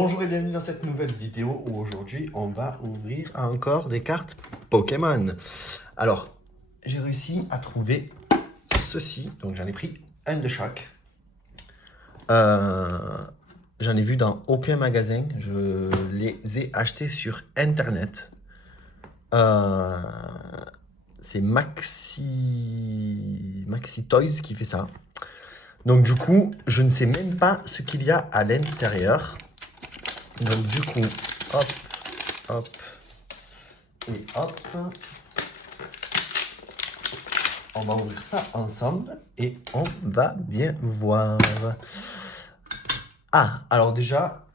Bonjour et bienvenue dans cette nouvelle vidéo où aujourd'hui on va ouvrir encore des cartes Pokémon. Alors, j'ai réussi à trouver ceci, donc j'en ai pris un de chaque. J'en ai vu dans aucun magasin, je les ai achetés sur internet. C'est Maxi Toys qui fait ça. Donc du coup, je ne sais même pas ce qu'il y a à l'intérieur. Donc du coup, hop, hop, et hop. On va ouvrir ça ensemble et on va bien voir. Ah, alors déjà,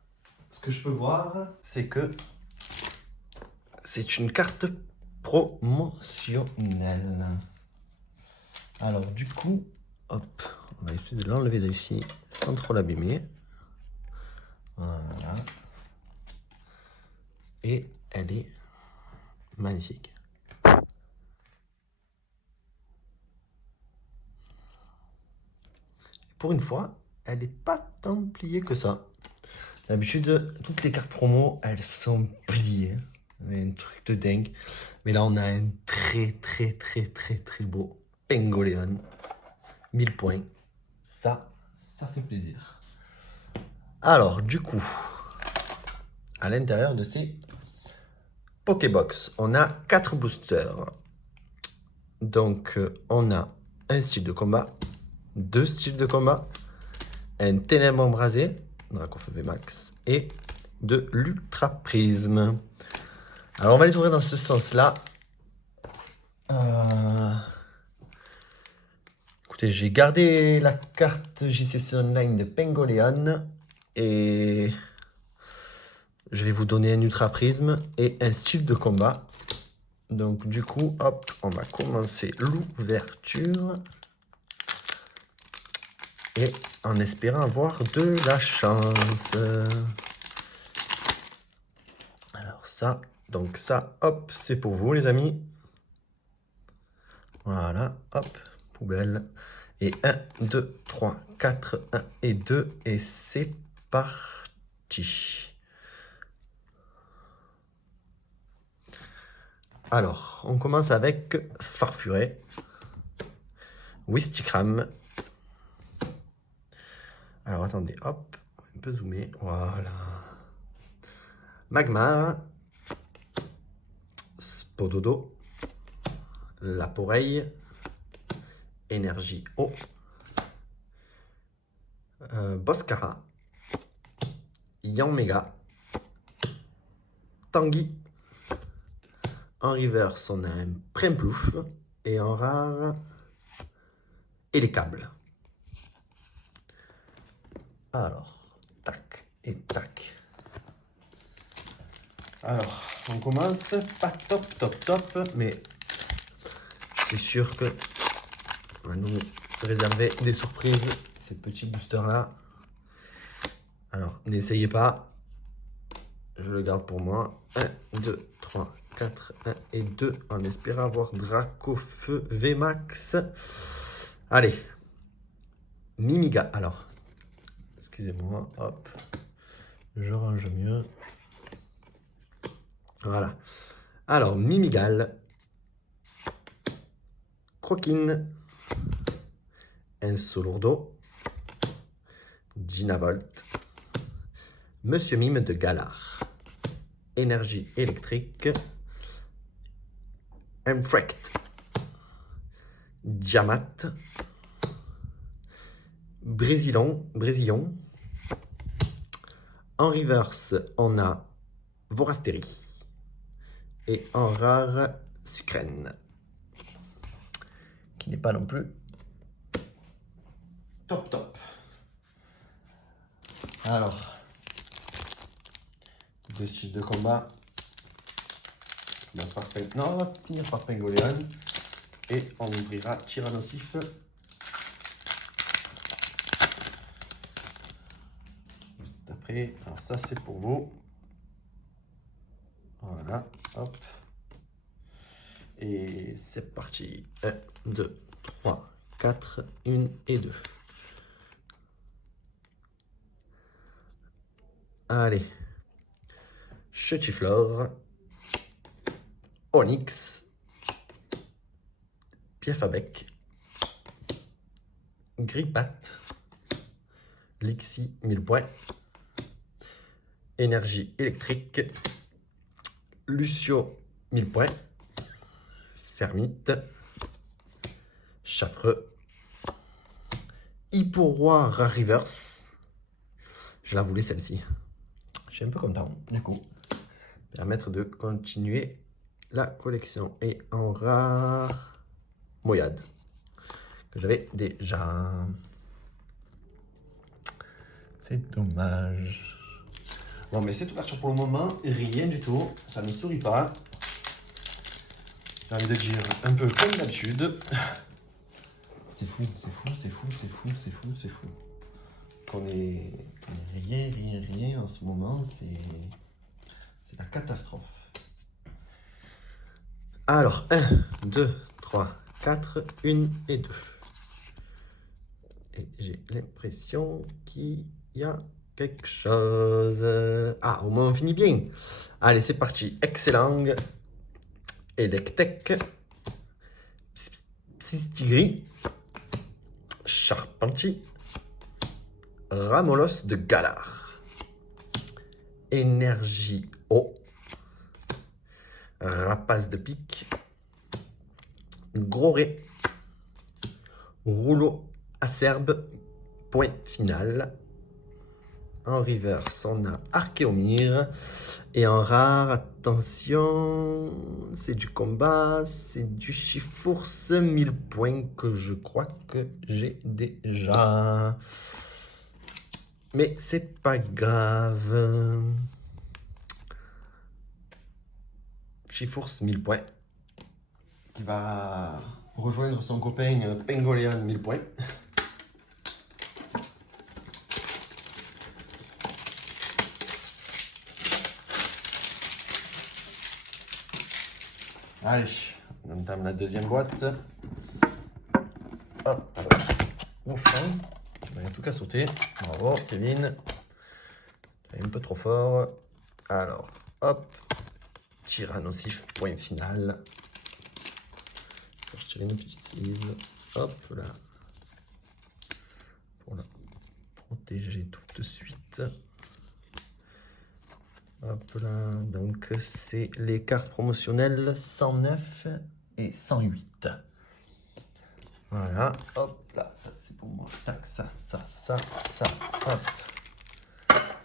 ce que je peux voir, c'est que c'est une carte promotionnelle. Alors du coup, hop, on va essayer de l'enlever de ici sans trop l'abîmer. Voilà. Et elle est magnifique. Pour une fois, elle n'est pas tant pliée que ça. D'habitude, toutes les cartes promo, elles sont pliées. Un truc de dingue. Mais là, on a un très beau Pengoleon. 1000 points. Ça fait plaisir. Alors, du coup, à l'intérieur de ces Pokébox, on a 4 boosters. Donc, on a un style de combat, 2 styles de combat, un ténèbre embrasé, Dracofeu VMAX, et de l'Ultra Prisme. Alors, on va les ouvrir dans ce sens-là. Écoutez, j'ai gardé la carte JCC Online de Pengoleon et je vais vous donner un Ultra Prisme et un style de combat. Donc, du coup, hop, on va commencer l'ouverture. Et en espérant avoir de la chance. Alors ça, donc ça, hop, c'est pour vous les amis. Voilà, hop, poubelle. Et 1, 2, 3, 4, 1 et 2. Et c'est parti. Alors, on commence avec Farfuré. Wistikram. Alors attendez, hop, un peu zoomer. Voilà. Magmar. Spododo. Laporeille. Énergie eau. Boscara. Yanmega. Tanguy. En reverse, on a un Primplouf. Et en rare, et les câbles. Alors, tac et tac. Alors, on commence pas top, mais c'est sûr que on va nous réserver des surprises, ces petits boosters là. Alors, n'essayez pas, je le garde pour moi. 1, 2, 3, 4, 1 et 2, en espérant avoir Dracofeu VMAX. Allez, Mimiga, alors, excusez-moi, hop, je range mieux. Voilà. Alors, Mimigal, Croquine, Insolourdo, Ginavolt, Monsieur Mime de Galar, Énergie électrique, Enfrect, Diamat, Brésillon. En reverse, on a Vorastéry. Et en rare, Sucrène. Qui n'est pas non plus top. Alors, 2 styles de combat. Non, on va finir par Pengoleon. Et on ouvrira Tyrannosif. Juste après. Alors ça, c'est pour vous. Voilà, hop. Et c'est parti. 1, 2, 3, 4, 1 et 2. Allez. Chetiflore. Onyx. Pief à bec. Gripat. Lixie 1000 points. Énergie électrique. Lucio 1000 points. Fermite. Chaffreux. Hipporoi Rare Reverse. Je la voulais celle-ci. Je suis un peu content du coup. Permettre de continuer la collection. Et en rare Moyade. Que j'avais déjà. C'est dommage. Bon, mais cette ouverture pour le moment, rien du tout. Ça ne sourit pas. J'ai envie de dire un peu comme d'habitude. C'est fou, c'est fou, c'est fou, c'est fou, c'est fou, c'est fou. Qu'on ait rien en ce moment, c'est la catastrophe. Alors, 1, 2, 3, 4, 1 et 2. Et j'ai l'impression qu'il y a quelque chose. Ah, au moins on finit bien. Allez, c'est parti. Excellent. Electek. Psystigris. Charpentier. Ramolos de Galar. Énergie eau. Rapace de pique. Groré. Rouleau acerbe. Point final. En reverse, on a Archéomir. Et en rare, attention, c'est du combat, c'est du Chifours 1000 points que je crois que j'ai déjà. Mais c'est pas grave. Chifours 1000 points. Qui va rejoindre son copain Pengoleon 1000 points. Allez, on entame la deuxième boîte. Hop. Ouf, hein. Tu m'as en tout cas sauté. Bravo, Kevin. Tu es un peu trop fort. Alors, hop. Tyrannosif, point final. Je tire une petite cible. Hop là. Pour la protéger tout de suite. Hop là, donc c'est les cartes promotionnelles 109 et 108. Voilà, hop là, ça c'est pour moi. Tac, ça, hop.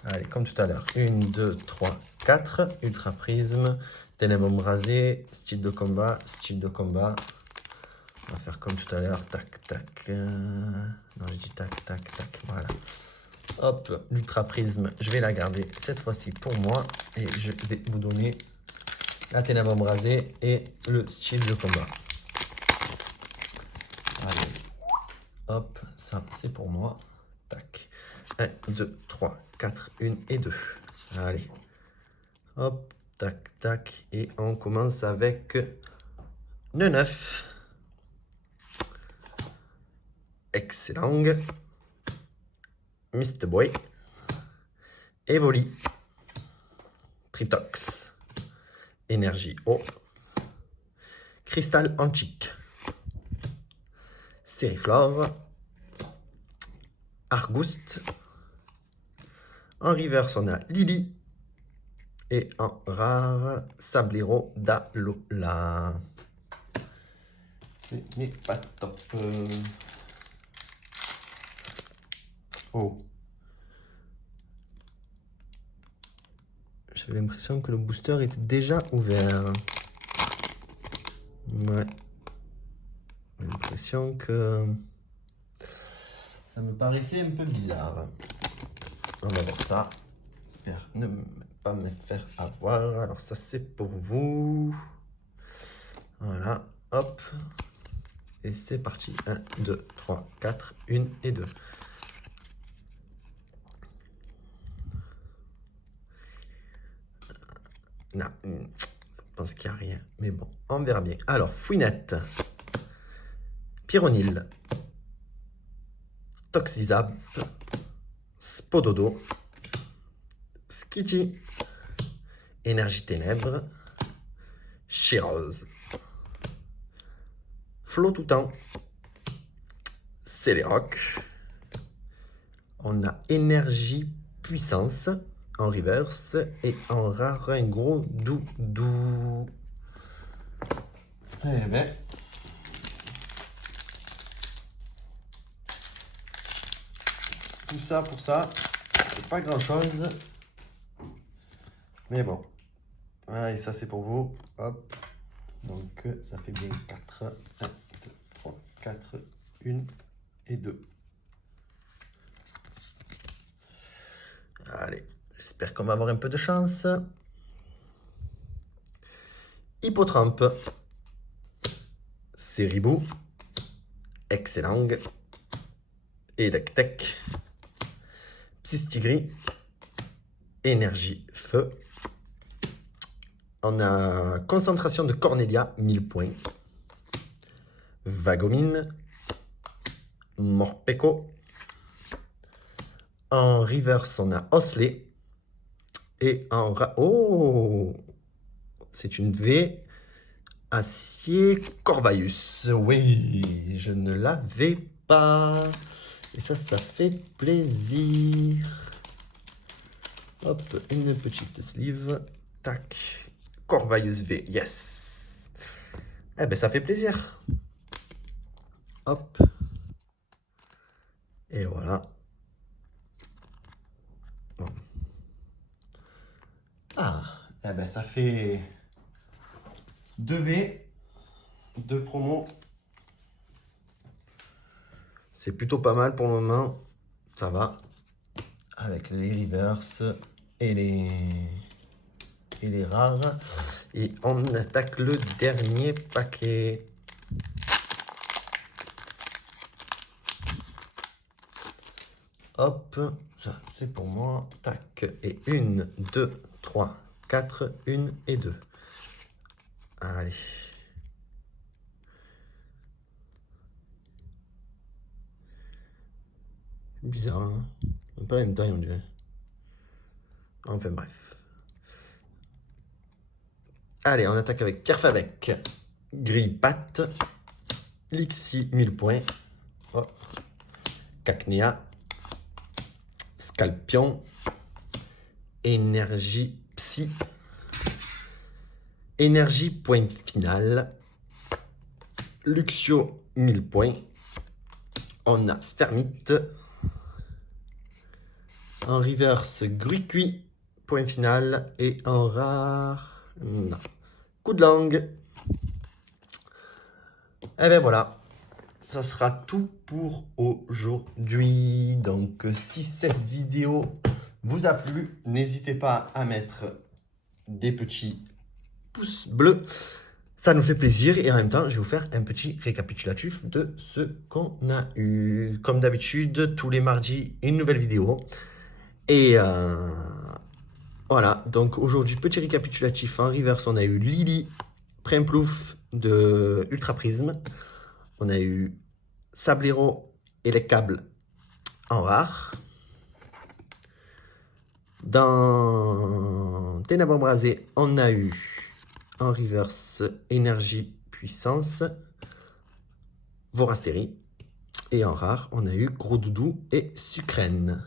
Allez, comme tout à l'heure, 1, 2, 3, 4. Ultra prisme, ténèbres embrasées, style de combat, style de combat. On va faire comme tout à l'heure, tac, tac. Non, je dis tac, tac, tac, voilà. Hop, l'ultra prisme, je vais la garder cette fois-ci pour moi et je vais vous donner la ténèbre embrasée et le style de combat. Allez, hop, ça c'est pour moi. Tac, 1, 2, 3, 4, 1 et 2. Allez, hop, tac, tac, et on commence avec le 9. Excellent. Mr. Boy. Evoli. Tritox. Énergie eau. Cristal antique. Sériflore. Argouste. En reverse, on a Lily. Et en rare, Sablero d'Alola. Ce n'est pas top. Oh. J'avais l'impression que le booster était déjà ouvert. Ouais. J'ai l'impression que ça me paraissait un peu bizarre. On va voir ça. J'espère ne pas me faire avoir. Alors ça c'est pour vous. Voilà. Hop. Et c'est parti. 1, 2, 3, 4, 1 et 2. Non, je pense qu'il n'y a rien. Mais bon, on verra bien. Alors, Fouinette. Pyronil. Toxizap. Spododo. Skitty. Énergie ténèbres. Chirose. Flot tout temps. C'est les rocs. On a énergie puissance en reverse et en rare un gros doudou. Eh ben. Tout ça pour ça, c'est pas grand chose. Mais bon. Ah, et ça c'est pour vous. Hop. Donc ça fait bien 4. 1, 2, 3, 4, 1 et 2. Allez, j'espère qu'on va avoir un peu de chance. Hippotrampe. Ceribou. Excellent. Electek. Psystigris. Énergie feu. On a concentration de Cornelia, 1000 points. Vagomine. Morpeko. En reverse, on a Osley. Et en... Oh, c'est une V. Acier Corvaius. Oui, je ne l'avais pas. Et ça fait plaisir. Hop, une petite sleeve. Tac. Corvaius V. Yes. Eh ben, ça fait plaisir. Hop. Et voilà. Bon. Ah, eh ben, ça fait 2 V, 2 promos. C'est plutôt pas mal pour le moment. Ça va. Avec les reverse et les rares. Et on attaque le dernier paquet. Hop, ça c'est pour moi. Tac. Et 1, 2, 3, 4, 1 et 2. Allez. Bizarre, hein, pas la même taille, on dirait. Enfin bref. Allez, on attaque avec Pierre Fabec. Grille-Patte. Lixi, 1000 points. Oh. Cacnea. Scalpion. Énergie Psy. Énergie point final. Luxio, 1000 points. On a Fermite. En reverse, Gruicui, point final. Et en rare, non. Coup de langue. Et bien voilà. Ça sera tout pour aujourd'hui. Donc si cette vidéo vous a plu, n'hésitez pas à mettre des petits pouces bleus. Ça nous fait plaisir et en même temps, je vais vous faire un petit récapitulatif de ce qu'on a eu. Comme d'habitude, tous les mardis, une nouvelle vidéo. Et voilà, donc aujourd'hui, petit récapitulatif. En reverse, on a eu Lily, Primplouf de Ultra Prisme. On a eu Sablero et les câbles en rare. Dans Ténèbres embrasées, on a eu en reverse Énergie Puissance, Vorastérie. Et en rare, on a eu Gros Doudou et Sucrène.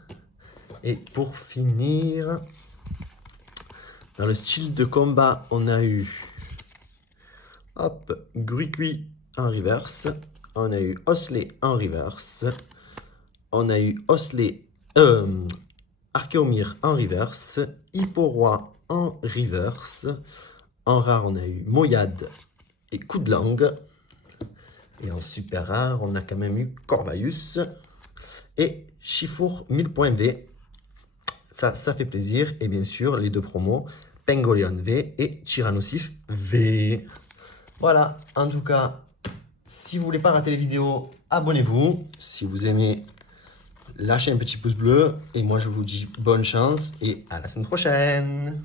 Et pour finir, dans le style de combat, on a eu hop, Gruicui en reverse. On a eu Osley en reverse. On a eu Osley, Archéomir en reverse. Hipporoi en reverse. En rare, on a eu Moyade et Coup de langue. Et en super rare, on a quand même eu Corvaius et Chifour 1000 points V. Ça fait plaisir. Et bien sûr, les deux promos, Pengoleon V et Tyrannosif V. Voilà, en tout cas, si vous voulez pas rater les vidéos, abonnez-vous. Si vous aimez, lâchez un petit pouce bleu. Et moi, je vous dis bonne chance et à la semaine prochaine.